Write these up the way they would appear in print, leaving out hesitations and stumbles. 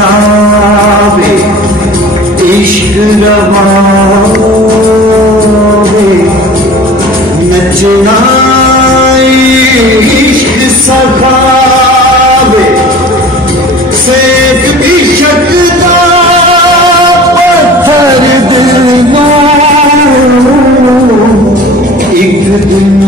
बसावे इश्क रवावे नचना इश्क सखावे सेक भी शकदा पत्थर दिल एक दिन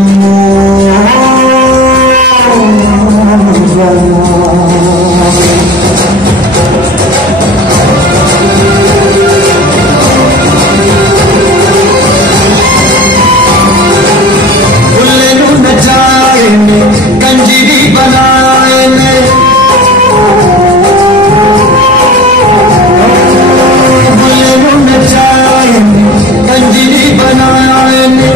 कंजरी बनाए ने नचाए कंजरी बनाए ने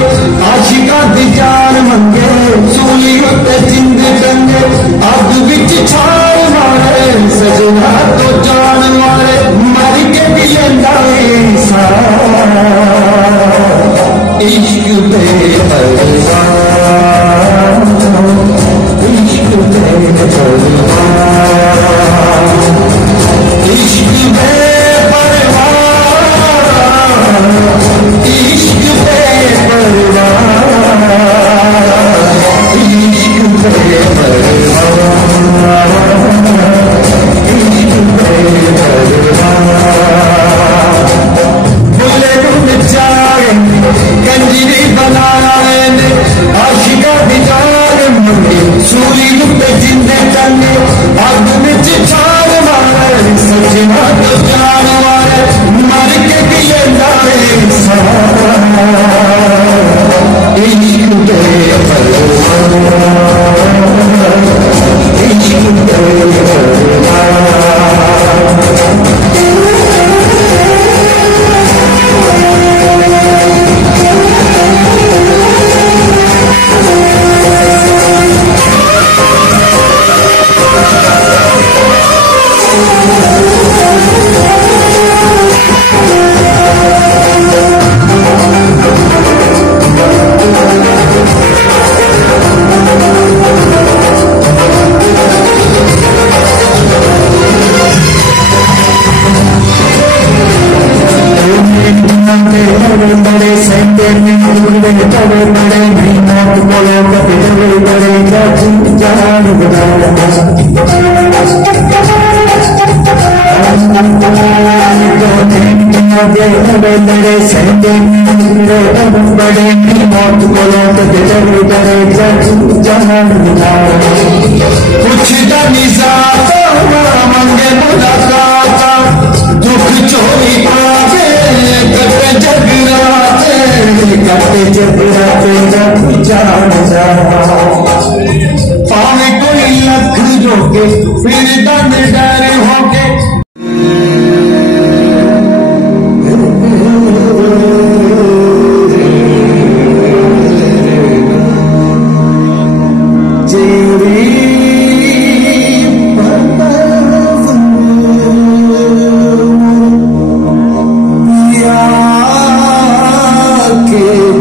आशिका दी जान मंगे सूली उत्ते जिंद टंगे अग विच छाल मारे सजना तो जान मारे मर के भी लेंदा इश्क कंजरी बनाए ने आशिका बिजार मंगे सूली लुटे जिंदे टंगे अग विच छाल मारे सजना तो जान मारे मर के भी लेंदा इश्क दे बड़े सेंटे में बड़े बड़े नहीं मौत बोले कभी बड़े जान बड़े बड़े सेंटे बड़े नहीं मौत बोले कभी बड़े जान कुछ निजात मंगे मुलाकात दुख चोरी पावे कटे जगराते जब जान जा पावे कोई लख रोके फिर दन डर होके के